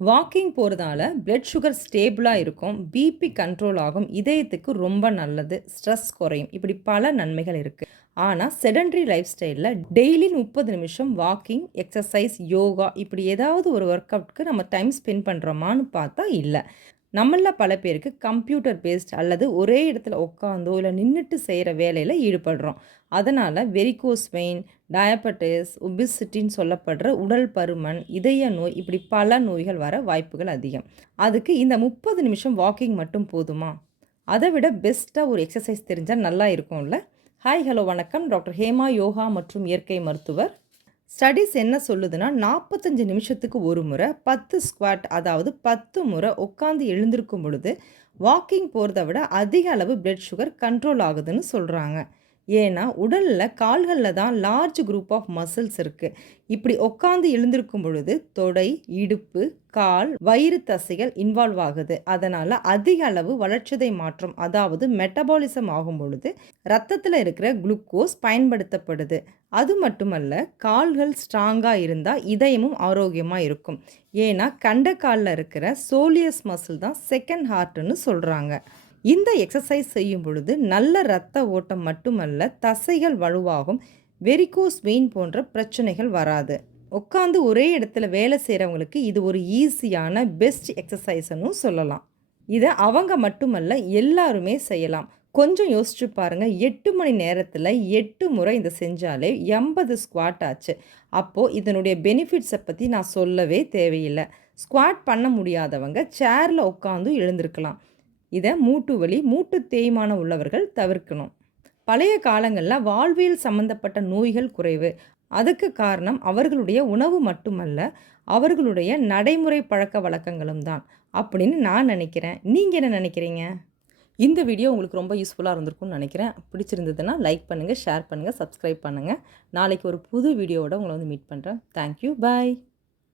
Walking போறதால blood sugar ஸ்டேபிளா இருக்கும். பிபி கண்ட்ரோல் ஆகும். இதயத்துக்கு ரொம்ப நல்லது. ஸ்ட்ரெஸ் குறையும். இப்படி பல நன்மைகள் இருக்கு. ஆனா செடன்டரி லைஃப் ஸ்டைல்ல டெய்லி 30 நிமிஷம் வாக்கிங், எக்ஸர்சைஸ், யோகா இப்படி ஏதாவது ஒரு ஒர்க் அவுட்க்கு நம்ம டைம் ஸ்பெண்ட் பண்றோமான்னு பார்த்தா இல்ல. நம்மள பல பேருக்கு கம்ப்யூட்டர் பேஸ்ட் அல்லது ஒரே இடத்துல உட்காந்தோ இல்ல நின்னுட்டு செய்ற வேலையில ஈடுபடுறோம். அதனால வெரிகோஸ் வெயின், டயபெட்டிஸ், ஒபிசிட்டின்னு சொல்லப்படுற உடல் பருமன், இதய நோய் இப்படி பல நோய்கள் வர வாய்ப்புகள் அதிகம். அதுக்கு இந்த 30 நிமிஷம் வாக்கிங் மட்டும் போதுமா? அதை விட பெஸ்ட்டா ஒரு எக்ஸர்சைஸ் தெரிஞ்சா நல்லா இருக்கும்ல? ஹாய், ஹலோ, வணக்கம். டாக்டர் ஹேமா யோகா மற்றும் இயற்கை மருத்துவர். ஸ்டடீஸ் என்ன சொல்லுதுன்னா 45 நிமிஷத்துக்கு ஒரு முறை 10 ஸ்குவாட், அதாவது 10 முறை உட்காந்து எழுந்திருக்கும் பொழுது வாக்கிங் போகிறத விட அதிக அளவு பிளட் சுகர் கண்ட்ரோல் ஆகுதுன்னு சொல்கிறாங்க. ஏன்னா உடலில் கால்களில் தான் லார்ஜ் குரூப் ஆஃப் மசில்ஸ் இருக்குது. இப்படி உட்காந்து எழுந்திருக்கும் பொழுது தொடை, இடுப்பு, கால், வயிறு தசைகள் இன்வால்வ் ஆகுது. அதனால் அதிக அளவு வளர்ச்சிதை மாற்றம், அதாவது மெட்டபாலிசம் ஆகும் பொழுது ரத்தத்தில் இருக்கிற குளுக்கோஸ் பயன்படுத்தப்படுது. அது மட்டுமல்ல, கால்கள் ஸ்ட்ராங்காக இருந்தால் இதயமும் ஆரோக்கியமாக இருக்கும். ஏன்னா கண்டக்காலில் இருக்கிற சோலியஸ் மசில் தான் செகண்ட் ஹார்ட்னு சொல்கிறாங்க. இந்த எக்ஸசைஸ் செய்யும் பொழுது நல்ல இரத்த ஓட்டம் மட்டுமல்ல, தசைகள் வலுவாகும். வெரிகோஸ் வெயின் போன்ற பிரச்சனைகள் வராது. உட்காந்து ஒரே இடத்துல வேலை செய்கிறவங்களுக்கு இது ஒரு ஈஸியான பெஸ்ட் எக்ஸசைஸ்னு சொல்லலாம். இதை அவங்க மட்டுமல்ல, எல்லாருமே செய்யலாம். கொஞ்சம் யோசிச்சு பாருங்க. 8 மணி நேரத்தில் 8 முறை இதை செஞ்சாலே 80 ஸ்குவாட் ஆச்சு. அப்போது இதனுடைய பெனிஃபிட்ஸை பற்றி நான் சொல்லவே தேவையில்லை. ஸ்குவாட் பண்ண முடியாதவங்க சேரில் உட்காந்து எழுந்திருக்கலாம். இதை மூட்டு வலி, மூட்டு தேய்மானம் உள்ளவர்கள் தவிர்க்கணும். பழைய காலங்களில் வாழ்வியல் சம்பந்தப்பட்ட நோய்கள் குறைவு. அதுக்கு காரணம் அவர்களுடைய உணவு மட்டுமல்ல, அவர்களுடைய நடைமுறை பழக்க வழக்கங்களும் தான் அப்படின்னு நான் நினைக்கிறேன். நீங்கள் என்ன நினைக்கிறீங்க? இந்த வீடியோ உங்களுக்கு ரொம்ப யூஸ்ஃபுல்லாக இருந்திருக்கும்னு நினைக்கிறேன். பிடிச்சிருந்ததுன்னா லைக் பண்ணுங்கள், ஷேர் பண்ணுங்கள், சப்ஸ்கிரைப் பண்ணுங்கள். நாளைக்கு ஒரு புது வீடியோவோட உங்களை வந்து மீட் பண்ணுறேன். தேங்க்யூ, பாய்.